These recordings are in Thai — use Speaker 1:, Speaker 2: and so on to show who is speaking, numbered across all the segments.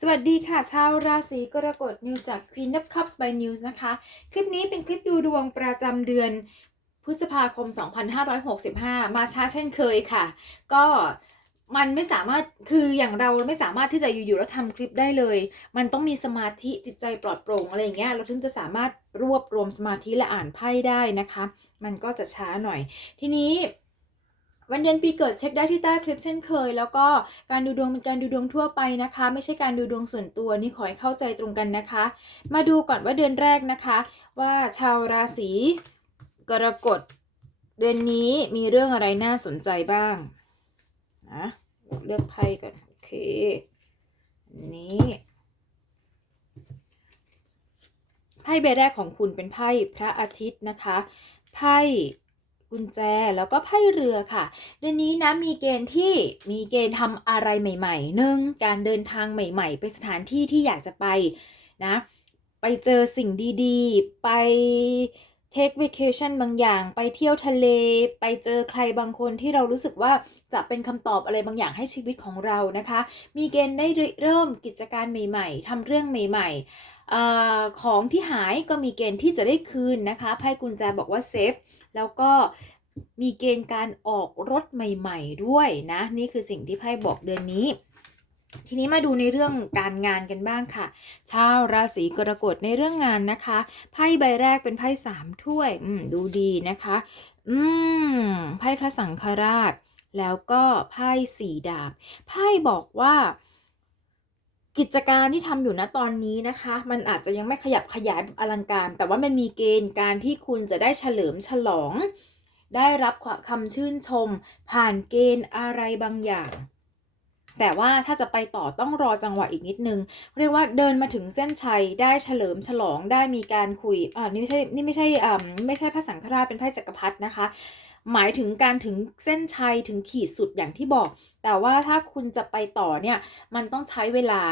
Speaker 1: สวัสดีค่ะ ชาวราศีกรกฎนิวจาก Queen of Cups by News นะคะ คลิปนี้เป็นคลิปดูดวงประจำเดือนพฤษภาคม 2565 มาช้าเช่นเคยค่ะ ก็มันไม่สามารถคืออย่างเราไม่สามารถที่จะอยู่ๆแล้วทำคลิปได้เลย มันต้องมีสมาธิจิตใจปลอดโปร่งอะไรอย่างเงี้ยเราถึงจะสามารถรวบรวมสมาธิและอ่านไพ่ได้นะคะ มันก็จะช้าหน่อย ทีนี้ วันเดือนปีเกิดเช็คได้ที่ใต้คลิปเช่นเคย แล้วก็การดูดวงเป็นการดูดวงทั่วไปนะคะ ไม่ใช่การดูดวงส่วนตัวนี่ขอให้เข้าใจตรงกันนะคะ มาดูก่อนว่าเดือนแรกนะคะ ว่าชาวราศีกรกฎเดือนนี้มีเรื่องอะไรน่าสนใจบ้างนะเลือกไพ่ก่อนโอเคอันนี้ไพ่ใบแรกของคุณเป็นไพ่พระอาทิตย์นะคะไพ่ กุญแจแล้วก็ไพ่เรือค่ะ เดือนนี้นะมีเกณฑ์ที่มีเกณฑ์ทำอะไรใหม่ๆหนึ่งการเดินทางใหม่ๆ ไปสถานที่ที่อยากจะไปนะ ไปเจอสิ่งดีๆ ไป take vacation บางอย่าง ไปเที่ยวทะเล ไปเจอใครบางคนที่เรารู้สึกว่าจะเป็นคำตอบอะไรบางอย่างให้ชีวิตของเรานะคะ มีเกณฑ์ได้เริ่มกิจการใหม่ ๆทำเรื่องใหม่ ๆ อของที่หายก็มีเกณฑ์ที่จะได้คืนนะคะไพ่กุญแจบอกว่าเซฟแล้วก็มีเกณฑ์การออกรถใหม่ ๆ ด้วยนะ นี่คือสิ่งที่ไพ่บอกเดือนนี้ทีนี้มาดูในเรื่องการงานกันบ้างค่ะ ชาวราศีกรกฎในเรื่องงานนะคะ ไพ่ใบแรกเป็นไพ่สามถ้วย อืม ดูดีนะคะ อืม ไพ่พระสังฆราช แล้วก็ไพ่สี่ดาบ ไพ่บอกว่า กิจการที่ทำอยู่ณตอนนี้นะคะ มันอาจจะยังไม่ขยับขยายแบบอลังการ แต่ว่ามันมีเกณฑ์การที่คุณจะได้เฉลิมฉลอง ได้รับคำชื่นชม ผ่านเกณฑ์อะไรบางอย่าง แต่ว่าถ้าจะไปต่อต้องรอจังหวะอีกนิดนึง เรียกว่าเดินมาถึงเส้นชัยได้เฉลิมฉลองได้มีการคุยอ่านี่ไม่ใช่นี่ไม่ใช่อ่าไม่ใช่พระสังฆราชเป็นไพ่จักรพรรดินะคะ หมายถึงการถึงเส้นชัยถึงขีดสุดอย่างที่บอก แต่ว่าถ้าคุณจะไปต่อเนี่ยมันต้องใช้เวลา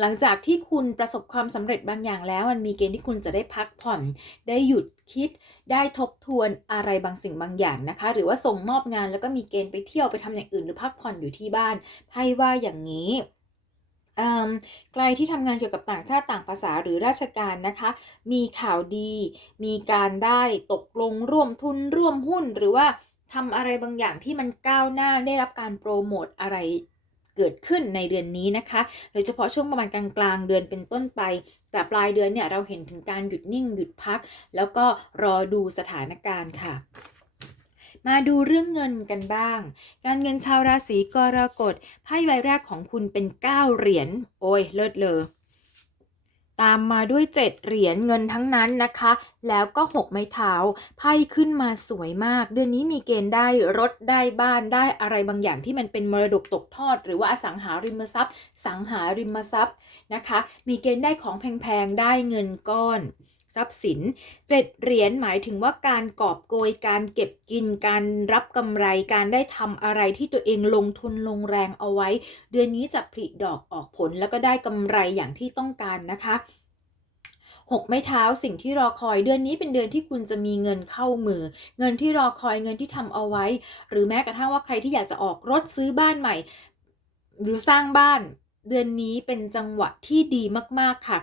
Speaker 1: หลังจากที่คุณประสบความสำเร็จบางอย่างแล้ว มันมีเกณฑ์ที่คุณจะได้พักผ่อน ได้หยุดคิด ได้ทบทวนอะไรบางสิ่งบางอย่างนะคะ หรือว่าส่งมอบงานแล้วก็มีเกณฑ์ไปเที่ยวไปทำอย่างอื่นหรือพักผ่อนอยู่ที่บ้านไพ่ว่าอย่างนี้ ใครที่ทำงานเกี่ยวกับต่างชาติต่างภาษาหรือราชการนะคะ มีข่าวดี มีการได้ตกลงร่วมทุนร่วมหุ้น หรือว่าทำอะไรบางอย่างที่มันก้าวหน้าได้รับการโปรโมทอะไรเกิดขึ้นในเดือนนี้นะคะ โดยเฉพาะช่วงประมาณกลางกลางๆเดือนเป็นต้นไป แต่ปลายเดือนเนี่ยเราเห็นถึงการหยุดนิ่งหยุดพัก แล้วก็รอดูสถานการณ์ค่ะ มาดูเรื่องเงินกันบ้าง การเงินชาวราศีกรกฎไพ่ใบแรกของคุณเป็น 9 เหรียญ โอ้ย เลิศเลยตามมาด้วย 7 เหรียญเงินทั้งนั้นนะคะ แล้วก็ 6 ไม้เท้า ไพ่ขึ้นมาสวยมาก เดือนนี้มีเกณฑ์ได้รถได้บ้านได้อะไรบางอย่างที่มันเป็นมรดกตกทอด หรือว่าอสังหาริมทรัพย์ สังหาริมทรัพย์นะคะ มีเกณฑ์ได้ของแพงๆ ได้เงินก้อน ทรัพย์สินเจ็ดเหรียญหมายถึงว่าการกอบโกยการเก็บกินการรับกำไรการได้ทำอะไรที่ตัวเองลงทุนลงแรงเอาไว้ เดือนนี้จะผลิดอกออกผลแล้วก็ได้กำไรอย่างที่ต้องการนะคะหกไม้เท้าสิ่งที่รอคอยเดือนนี้เป็นเดือนที่คุณจะมีเงินเข้ามือ เงินที่รอคอยเงินที่ทำเอาไว้ หรือแม้กระทั่งว่าใครที่อยากจะออกรถซื้อบ้านใหม่ หรือสร้างบ้าน เดือนนี้เป็นจังหวะที่ดีมากๆค่ะ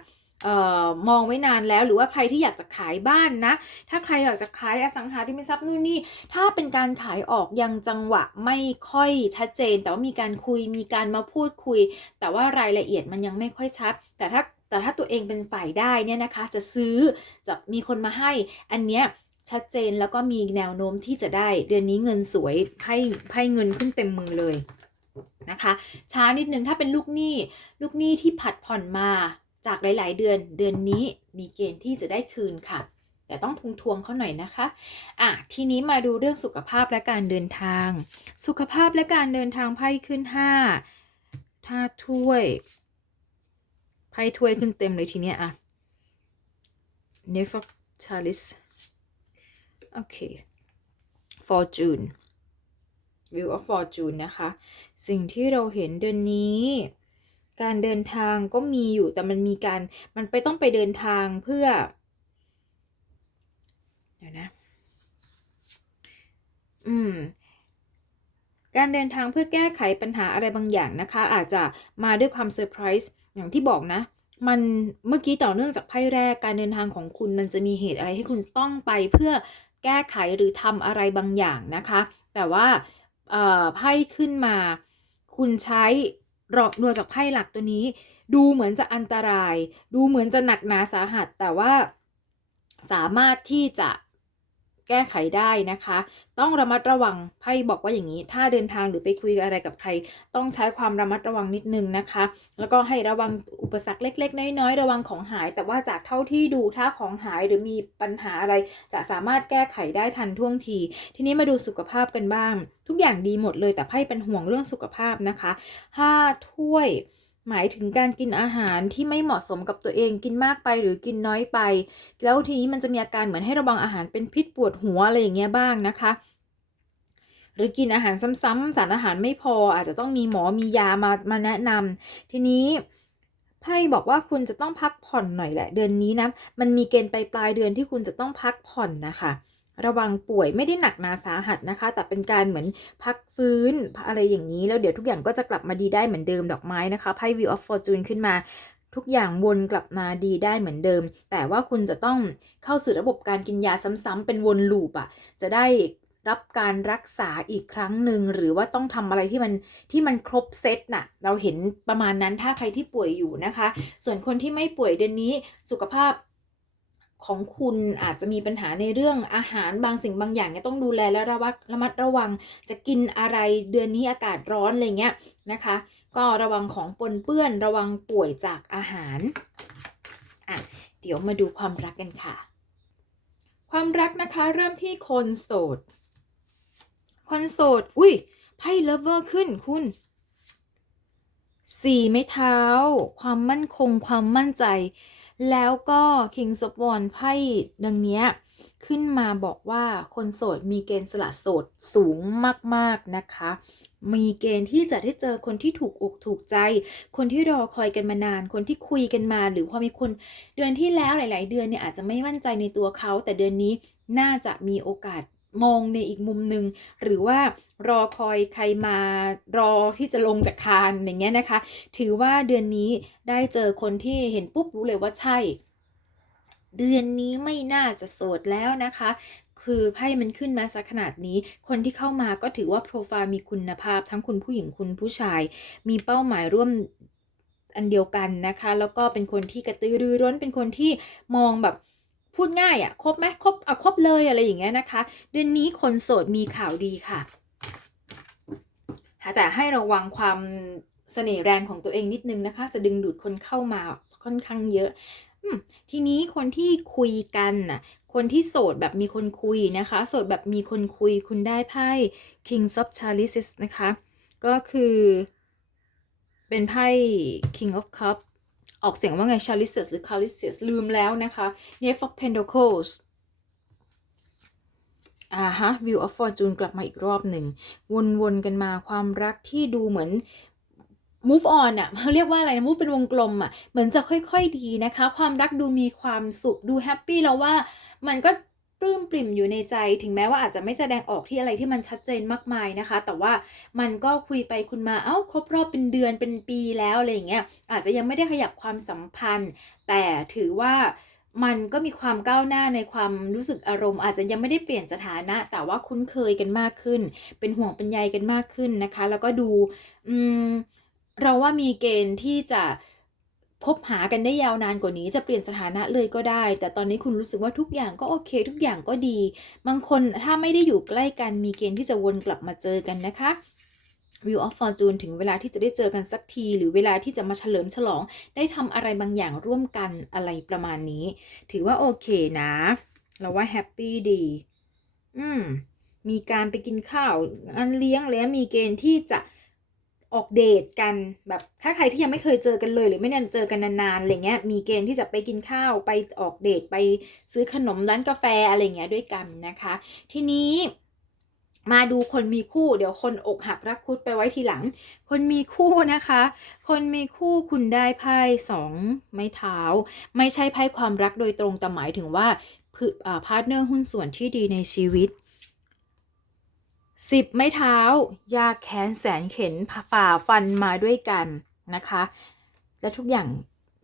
Speaker 1: ออมองไว้นานแล้วหรือว่าใครที่อยากจะขายบ้านนะ ถ้าใครอยากจะขายอสังหาริมทรัพย์นู่นนี่ ถ้าเป็นการขายออกยังจังหวะไม่ค่อยชัดเจน แต่ว่ามีการคุยมีการมาพูดคุย แต่ว่ารายละเอียดมันยังไม่ค่อยชัด แต่ถ้าแต่ถ้าตัวเองเป็นฝ่ายได้เนี่ยนะคะ จะซื้อจะมีคนมาให้อันเนี้ยชัดเจนแล้วก็มีแนวโน้มที่จะได้เดือนนี้เงินสวยให้ให้เงินขึ้นเต็มมือเลยนะคะ ช้านิดนึงถ้าเป็นลูกหนี้ลูกหนี้ที่ผัดผ่อนมา จากหลาย ๆ เดือนเดือนนี้มีเกณฑ์ที่จะได้คืนค่ะ แต่ต้องทวงทวงเขาหน่อยนะคะอะทีนี้มาดูเรื่องสุขภาพและการเดินทาง สุขภาพและการเดินทางไพ่ขึ้นห้าถ้าถ้วยไพ่ถ้วยขึ้นเต็มเลยทีเนี้ยอะ n e f e r t a l i s โอเค Fortune View of Fortune นะคะ สิ่งที่เราเห็นเดือนนี้ การเดินทางก็มีอยู่แต่มันมีการมันไปต้องไปเดินทางเพื่อ เดี๋ยวนะ อืมการเดินทางเพื่อแก้ไขปัญหาอะไรบางอย่างนะคะ อาจจะมาด้วยความเซอร์ไพรส์อย่างที่บอกนะ มันเมื่อกี้ต่อเนื่องจากไพ่แรกการเดินทางของคุณมันจะมีเหตุอะไรให้คุณต้องไปเพื่อแก้ไขหรือทำอะไรบางอย่างนะคะ แต่ว่าเออไพ่ขึ้นมา คุณใช้ รอดูจากไพ่หลักตัวนี้ ดูเหมือนจะอันตราย ดูเหมือนจะหนักหนาสาหัส แต่ว่าสามารถที่จะ แก้ไขได้นะคะ ต้องระมัดระวังไพ่บอกว่าอย่างนี้ ถ้าเดินทางหรือไปคุยอะไรกับใคร ต้องใช้ความระมัดระวังนิดนึงนะคะ แล้วก็ให้ระวังอุปสรรคเล็ก ๆ น้อยๆระวังของหาย แต่ว่าจากเท่าที่ดูถ้าของหายหรือมีปัญหาอะไร จะสามารถแก้ไขได้ทันท่วงที ทีนี้มาดูสุขภาพกันบ้าง ทุกอย่างดีหมดเลยแต่ไพ่เป็นห่วงเรื่องสุขภาพนะคะห้าถ้วย หมายถึงการกินอาหารที่ไม่เหมาะสมกับตัวเองกินมากไปหรือกินน้อยไป แล้วทีนี้มันจะมีอาการเหมือนให้ระวังอาหารเป็นพิษปวดหัวอะไรอย่างเงี้ยบ้างนะคะ หรือกินอาหารซ้ำๆสารอาหารไม่พออาจจะต้องมีหมอมียามามาแนะนำทีนี้ไพ่บอกว่าคุณจะต้องพักผ่อนหน่อยแหละ เดือนนี้นะมันมีเกณฑ์ไปปลายเดือนที่คุณจะต้องพักผ่อนนะคะ ระวังป่วยไม่ได้หนักหนาสาหัสนะคะ แต่เป็นการเหมือนพักฟื้นอะไรอย่างนี้ แล้วเดี๋ยวทุกอย่างก็จะกลับมาดีได้เหมือนเดิมดอกไม้นะคะไพ่ View of Fortune ขึ้นมาทุกอย่างวนกลับมาดีได้เหมือนเดิม แต่ว่าคุณจะต้องเข้าสู่ระบบการกินยาซ้ำๆเป็นวนลูปอะจะได้รับการรักษาอีกครั้งหนึ่งหรือว่าต้องทำอะไรที่มันที่มันครบเซตน่ะ เราเห็นประมาณนั้นถ้าใครที่ป่วยอยู่นะคะ ส่วนคนที่ไม่ป่วยเดือนนี้สุขภาพ ของคุณอาจจะมีปัญหาในเรื่องอาหารบางสิ่งบางอย่างเนี่ยต้องดูแลและระวัดระมัดระวังจะกินอะไรเดือนนี้อากาศร้อนอะไรเงี้ยนะคะ ก็ระวังของปนเปื้อนระวังป่วยจากอาหารอะเดี๋ยวมาดูความรักกันค่ะ ความรักนะคะเริ่มที่คนโสด คนโสด อุ้ยไพ่เลเวอร์ขึ้นคุณสี่ไม้เท้า ความมั่นคงความมั่นใจ แล้วก็ Kings of Wands ไพ่ดังเนี้ย ขึ้นมาบอกว่าคนโสดมีเกณฑ์สละโสดสูงมากๆนะคะ มีเกณฑ์ที่จะได้เจอคนที่ถูกอกถูกใจ คนที่รอคอยกันมานาน คนที่คุยกันมา หรือพอมีคนเดือนที่แล้วหลาย ๆ เดือนเนี่ยอาจจะไม่มั่นใจในตัวเขา แต่เดือนนี้น่าจะมีโอกาส มองในอีกมุมหนึ่งหรือว่ารอคอยใครมารอที่จะลงจากคานอย่างเงี้ยนะคะ ถือว่าเดือนนี้ได้เจอคนที่เห็นปุ๊บรู้เลยว่าใช่ เดือนนี้ไม่น่าจะโสดแล้วนะคะ คือไพ่มันขึ้นมาสักขนาดนี้ คนที่เข้ามาก็ถือว่าโปรไฟล์มีคุณภาพทั้งคุณผู้หญิงคุณผู้ชาย มีเป้าหมายร่วมอันเดียวกันนะคะ แล้วก็เป็นคนที่กระตือรือร้นเป็นคนที่มองแบบ พูดง่ายอะ่ะครบไหมครบเอาครบเลยอะไรอย่างเงี้ยนะคะ เดือนนี้คนโสดมีข่าวดีค่ะแต่ให้ระวังความเสน่ห์แรงของตัวเองนิดนึงนะคะ จะดึงดูดคนเข้ามาค่อนข้างเยอะอทีนี้คนที่คุยกันน่ะ คนที่โสดแบบมีคนคุยนะคะ โสดแบบมีคนคุยคุณได้ไพ่ King of Chalices นะคะ ก็คือเป็นไพ่ King of cups ออกเสียงว่าไง Chalices หรือ Chalices ลืมแล้วนะคะ Knave of Pentacles อ่าฮะ View of Fortune กลับมาอีกรอบหนึ่ง วนๆกันมาความรักที่ดูเหมือน move on อะเขาเรียกว่าอะไรนะ move เป็นวงกลมอะเหมือนจะค่อยๆดีนะคะ ความรักดูมีความสุขดูแฮปปี้แล้วว่ามันก็ ปลื้มปริ่มอยู่ในใจ ถึงแม้ว่าอาจจะไม่แสดงออกที่อะไรที่มันชัดเจนมากมายนะคะ แต่ว่ามันก็คุยไปคุณมา เอ้าครบรอบเป็นเดือนเป็นปีแล้วอะไรอย่างเงี้ย อาจจะยังไม่ได้ขยับความสัมพันธ์ แต่ถือว่ามันก็มีความก้าวหน้าในความรู้สึกอารมณ์ อาจจะยังไม่ได้เปลี่ยนสถานะ แต่ว่าคุ้นเคยกันมากขึ้น เป็นห่วงเป็นใยกันมากขึ้นนะคะ แล้วก็ดูอืมเราว่ามีเกณฑ์ที่จะ พบหากันได้ยาวนานกว่านี้จะเปลี่ยนสถานะเลยก็ได้ แต่ตอนนี้คุณรู้สึกว่าทุกอย่างก็โอเค ทุกอย่างก็ดี บางคนถ้าไม่ได้อยู่ใกล้กันมีเกณฑ์ที่จะวนกลับมาเจอกันนะคะ View of Fortune ถึงเวลาที่จะได้เจอกันสักที หรือเวลาที่จะมาเฉลิมฉลอง ได้ทำอะไรบางอย่างร่วมกันอะไรประมาณนี้ ถือว่าโอเคนะ เราว่าแฮปปี้ดี อืม มีการไปกินข้าวอันเลี้ยงแล้วมีเกณฑ์ที่จะ ออกเดทกันแบบถ้าใครที่ยังไม่เคยเจอกันเลย หรือไม่ได้เจอกันนานๆอะไรเงี้ยมีเกณฑ์ที่จะไปกินข้าวไปออกเดทไปซื้อขนมร้านกาแฟอะไรเงี้ยด้วยกันนะคะ ทีนี้มาดูคนมีคู่เดี๋ยวคนอกหักรักคุดไปไว้ทีหลัง คนมีคู่นะคะ คนมีคู่คุณได้ไพ่สองไม้เท้า ไม่ใช่ไพ่ความรักโดยตรงแต่หมายถึงว่าพาร์ทเนอร์หุ้นส่วนที่ดีในชีวิต สิบไม้เท้ายากแค้นแสนเข็นฝ่าฟันมาด้วยกันนะคะ และทุกอย่าง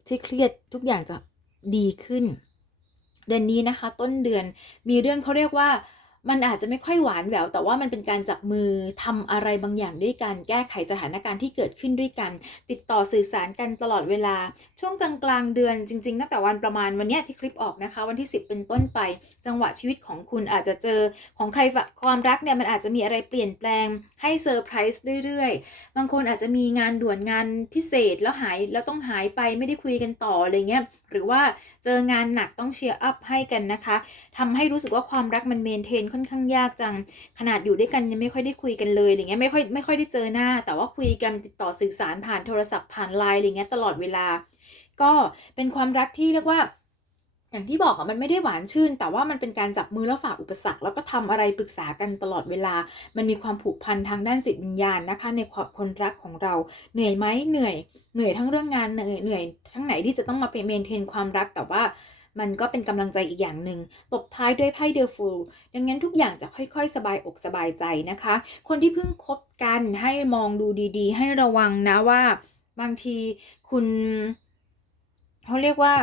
Speaker 1: ที่เครียดทุกอย่างจะดีขึ้น เดือนนี้นะคะ ต้นเดือนมีเรื่องเขาเรียกว่า มันอาจจะไม่ค่อยหวานแหววแต่ว่ามันเป็นการจับมือทำอะไรบางอย่างด้วยกันแก้ไขสถานการณ์ที่เกิดขึ้นด้วยกัน ติดต่อสื่อสารกันตลอดเวลา ช่วงกลางกลางๆเดือนจริงๆตั้งแต่วันประมาณวันนี้ที่คลิปออกนะคะ วันที่ 10 เป็นต้นไป จังหวะชีวิตของคุณอาจจะเจอของใครฝความรักเนี่ยมันอาจจะมีอะไรเปลี่ยนแปลงให้เซอร์ไพรส์เรื่อยๆ บางคนอาจจะมีงานด่วนงานพิเศษแล้วหายแล้วต้องหายไปไม่ได้คุยกันต่ออะไรเงี้ยหรือว่าเจองานหนักต้องเชียร์อัพให้กันนะคะทำให้รู้สึกว่าความรักมันเมนเทนค่อนข้างยากจัง ขนาดอยู่ด้วยกันยังไม่ค่อยได้คุยกันเลยอย่างเงี้ยไม่ค่อยไม่ค่อยได้เจอหน้า แต่ว่าคุยกันติดต่อสื่อสารผ่านโทรศัพท์ผ่านไลน์อะไรเงี้ยตลอดเวลา ก็เป็นความรักที่เรียกว่า อย่างที่บอกอะมันไม่ได้หวานชื่น แต่ว่ามันเป็นการจับมือแล้วฝ่าอุปสรรค แล้วก็ทำอะไรปรึกษากันตลอดเวลา มันมีความผูกพันทางด้านจิตวิญญาณนะคะ ในความคนรักของเราเหนื่อยไหมเหนื่อย เหนื่อยทั้งเรื่องงานเหนื่อยเหนื่อยทั้งไหนที่จะต้องมาเป็นเมนเทนความรักแต่ว่ามันก็เป็นกำลังใจอีกอย่างหนึ่ง ตบท้ายด้วยไพ่เดอฟูลดังนั้นทุกอย่างจะค่อยๆ สบายอกสบายใจนะคะ คนที่เพิ่งคบกันให้มองดูดีๆ ให้ระวังนะว่า บางทีคุณเขาเรียกว่า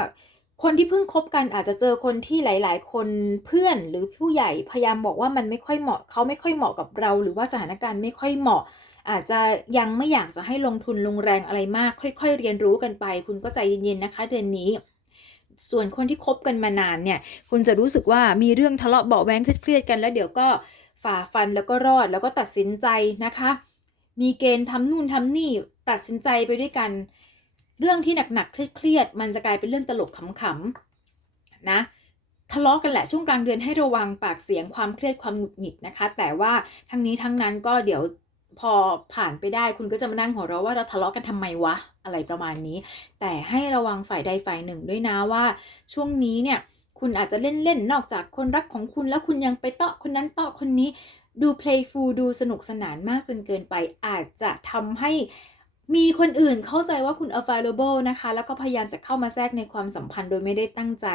Speaker 1: คนที่เพิ่งคบกันอาจจะเจอคนที่หลาย ๆ คนเพื่อนหรือผู้ใหญ่พยายามบอกว่ามันไม่ค่อยเหมาะเขาไม่ค่อยเหมาะกับเรา หรือว่าสถานการณ์ไม่ค่อยเหมาะ อาจจะยังไม่อยากจะให้ลงทุนลงแรงอะไรมาก ค่อย ๆ เรียนรู้กันไป คุณก็ใจเย็น ๆ นะคะ เดือนนี้ ส่วนคนที่คบกันมานานเนี่ย คุณจะรู้สึกว่ามีเรื่องทะเลาะเบาแวงเครียดๆกันแล้วเดี๋ยวก็ฝ่าฟันแล้วก็รอดแล้วก็ตัดสินใจนะคะ มีเกณฑ์ทำนู่นทำนี่ตัดสินใจไปด้วยกัน เรื่องที่หนักๆเครียดๆมันจะกลายเป็นเรื่องตลกขำๆนะทะเลาะกันแหละช่วงกลางเดือนให้ระวังปากเสียงความเครียดความหงุดหงิดนะคะ แต่ว่าทั้งนี้ทั้งนั้นก็เดี๋ยวพอผ่านไปได้คุณก็จะมานั่งหัวเราะว่าเราทะเลาะกันทำไมวะอะไรประมาณนี้ แต่ให้ระวังฝ่ายใดฝ่ายหนึ่งด้วยนะว่า ช่วงนี้เนี่ยคุณอาจจะเล่นๆนอกจากคนรักของคุณ แล้วคุณยังไปเตาะคนนั้นเตาะคนนี้ดู playful ดูสนุกสนานมากจนเกินไปอาจจะทำให้ มีคนอื่นเข้าใจว่าคุณ available นะคะ แล้วก็พยายามจะเข้ามาแทรกในความสัมพันธ์โดยไม่ได้ตั้งใจ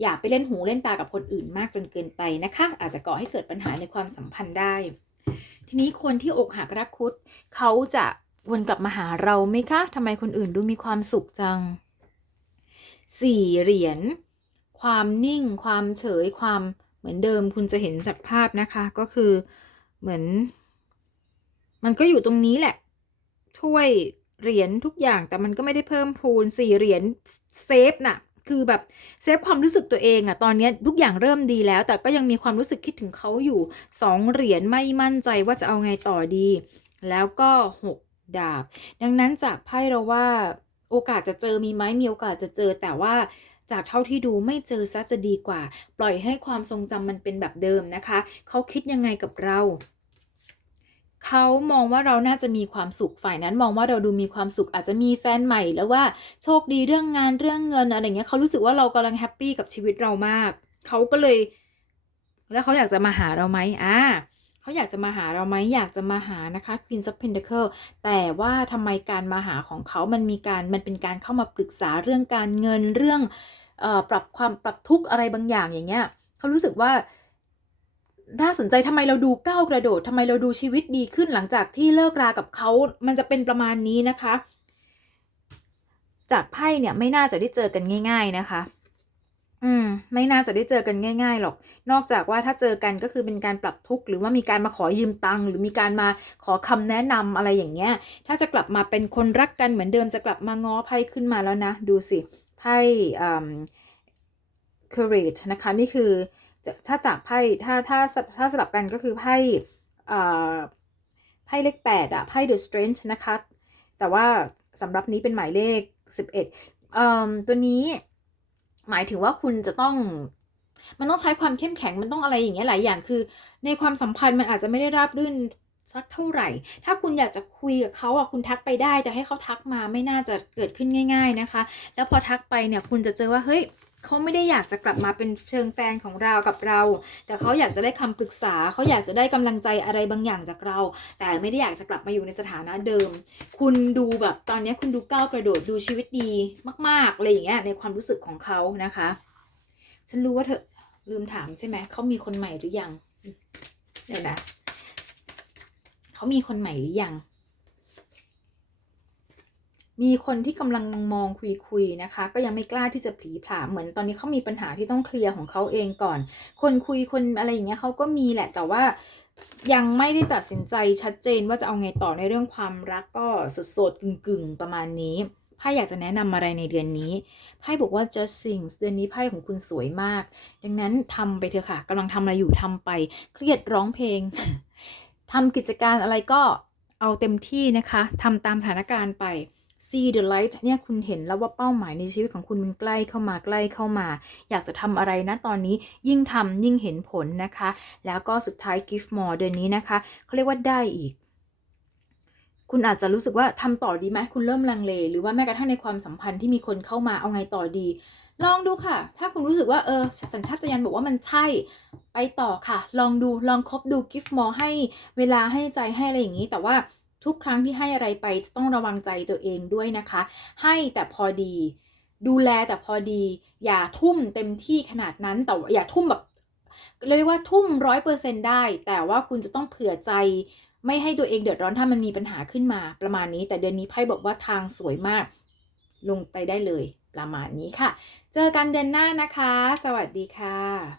Speaker 1: อย่าไปเล่นหูเล่นตากับคนอื่นมากจนเกินไปนะคะ อาจจะก่อให้เกิดปัญหาในความสัมพันธ์ได้ ทีนี้คนที่อกหักรักคุด เขาจะวนกลับมาหาเราไหมคะทำไมคนอื่นดูมีความสุขจังสี่เหรียญความนิ่ง ความเฉยความเหมือนเดิมคุณจะเห็นจากภาพนะคะก็คือเหมือน มันก็อยู่ตรงนี้แหละ ถ้วยเหรียญทุกอย่างแต่มันก็ไม่ได้เพิ่มพูนสี่เหรียญเซฟน่ะคือแบบเซฟความรู้สึกตัวเองอะตอนนี้ทุกอย่างเริ่มดีแล้ว แต่ก็ยังมีความรู้สึกคิดถึงเขาอยู่สองเหรียญไม่มั่นใจว่าจะเอาไงต่อดี แล้วก็หกดาบ ดังนั้นจากไพ่เราว่าโอกาสจะเจอมีไหมมีโอกาสจะเจอแต่ว่าจากเท่าที่ดูไม่เจอซะจะดีกว่า ปล่อยให้ความทรงจำมันเป็นแบบเดิมนะคะ เขาคิดยังไงกับเรา เขามองว่าเราน่าจะมีความสุขฝ่ายนั้นมองว่าเราดูมีความสุขอาจจะมีแฟนใหม่แล้วว่าโชคดีเรื่องงานเรื่องเงินอะไรเงี้ยเขารู้สึกว่าเรากำลังแฮปปี้กับชีวิตเรามากเขาก็เลย แล้วเขาอยากจะมาหาเราไหมอ่าเขาอยากจะมาหาเราไหมอยากจะมาหานะคะ Queen of Pentacle แต่ว่าทำไมการมาหาของเขามันมีการมันเป็นการเข้ามาปรึกษาเรื่องการเงินเรื่องเอ่อปรับความปรับทุกข์อะไรบางอย่างอย่างเงี้ยเขารู้สึกว่า น่าสนใจทำไมเราดูก้าวกระโดดทำไมเราดูชีวิตดีขึ้นหลังจากที่เลิกรากับเขา มันจะเป็นประมาณนี้นะคะ จากไพ่เนี่ยไม่น่าจะได้เจอกันง่าย ๆนะคะ อืม ไม่น่าจะได้เจอกันง่าย ๆหรอก นอกจากว่าถ้าเจอกันก็คือเป็นการปรับทุกข์หรือว่ามีการมาขอยืมตังค์หรือมีการมาขอคำแนะนำอะไรอย่างเงี้ย ถ้าจะกลับมาเป็นคนรักกันเหมือนเดิมจะกลับมาง้อไพ่ขึ้นมาแล้วนะ ดูสิไพ่อ่า courage นะคะ นี่คือ ถ้าจากไพ่ถ้าถ้าถ้าสลับกันก็คือไพ่ไพ่เลขแปดอะไพ่ the strength นะคะ แต่ว่าสำหรับนี้เป็นหมายเลข 11เอ่อตัวนี้หมายถึงว่าคุณจะต้องมันต้องใช้ความเข้มแข็งมันต้องอะไรอย่างเงี้ยหลายอย่างคือ ในความสัมพันธ์มันอาจจะไม่ได้ราบรื่นสักเท่าไหร่ ถ้าคุณอยากจะคุยกับเขาอะคุณทักไปได้ แต่ให้เขาทักมาไม่น่าจะเกิดขึ้นง่าย ๆนะคะ แล้วพอทักไปเนี่ยคุณจะเจอว่าเฮ้ย เขาไม่ได้อยากจะกลับมาเป็นเชิงแฟนของเรากับเรา แต่เขาอยากจะได้คำปรึกษาเขาอยากจะได้กำลังใจอะไรบางอย่างจากเรา แต่ไม่ได้อยากจะกลับมาอยู่ในสถานะเดิม คุณดูแบบตอนนี้คุณดูก้าวกระโดดดูชีวิตดีมากๆอะไรอย่างเงี้ยในความรู้สึกของเขานะคะ ฉันรู้ว่าเธอลืมถามใช่ไหมเขามีคนใหม่หรือยังเดี๋ยวนะเขามีคนใหม่หรือยัง มีคนที่กำลังมองคุยคุยๆนะคะ ก็ยังไม่กล้าที่จะผีผลาเหมือนตอนนี้เขามีปัญหาที่ต้องเคลียร์ของเขาเองก่อน คนคุยคนอะไรอย่างเงี้ยเขาก็มีแหละแต่ว่ายังไม่ได้ตัดสินใจชัดเจนว่าจะเอาไงต่อในเรื่องความรักก็สดๆกึ่งๆประมาณนี้ไพ่อยากจะแนะนำอะไรในเดือนนี้ไพ่บอกว่า just things เดือนนี้ไพ่ของคุณสวยมาก ดังนั้นทำไปเถอะค่ะกำลังทำอะไรอยู่ทำไป เครียดร้องเพลงทำกิจการอะไรก็เอาเต็มที่นะคะทำตามสถานการณ์ไป see the light เนี่ยคุณเห็นแล้วว่าเป้าหมายในชีวิตของคุณมันใกล้เข้ามาใกล้เข้ามา อยากจะทำอะไรนะตอนนี้ยิ่งทำยิ่งเห็นผลนะคะ แล้วก็สุดท้าย give more เดือนนี้นะคะเขาเรียกว่าได้อีกคุณอาจจะรู้สึกว่าทำต่อดีไหมคุณเริ่มลังเล หรือว่าแม้กระทั่งในความสัมพันธ์ที่มีคนเข้ามาเอาไงต่อดี ลองดูค่ะ ถ้าคุณรู้สึกว่าเออสัญชาตญาณบอกว่ามันใช่ ไปต่อค่ะ ลองดูลองคบดู give more ให้เวลาให้ใจให้อะไรอย่างนี้ แต่ว่า ทุกครั้งที่ให้อะไรไปจะต้องระวังใจตัวเองด้วยนะคะ ให้แต่พอดี ดูแลแต่พอดี อย่าทุ่มเต็มที่ขนาดนั้นแต่ว่าอย่าทุ่มแบบเรียกว่าทุ่มร้อยเปอร์เซ็นได้ แต่ว่าคุณจะต้องเผื่อใจ ไม่ให้ตัวเองเดือดร้อนถ้ามันมีปัญหาขึ้นมาประมาณนี้ แต่เดือนนี้ไพ่บอกว่าทางสวยมาก ลงไปได้เลย ประมาณนี้ค่ะ เจอกันเดือนหน้านะคะ สวัสดีค่ะ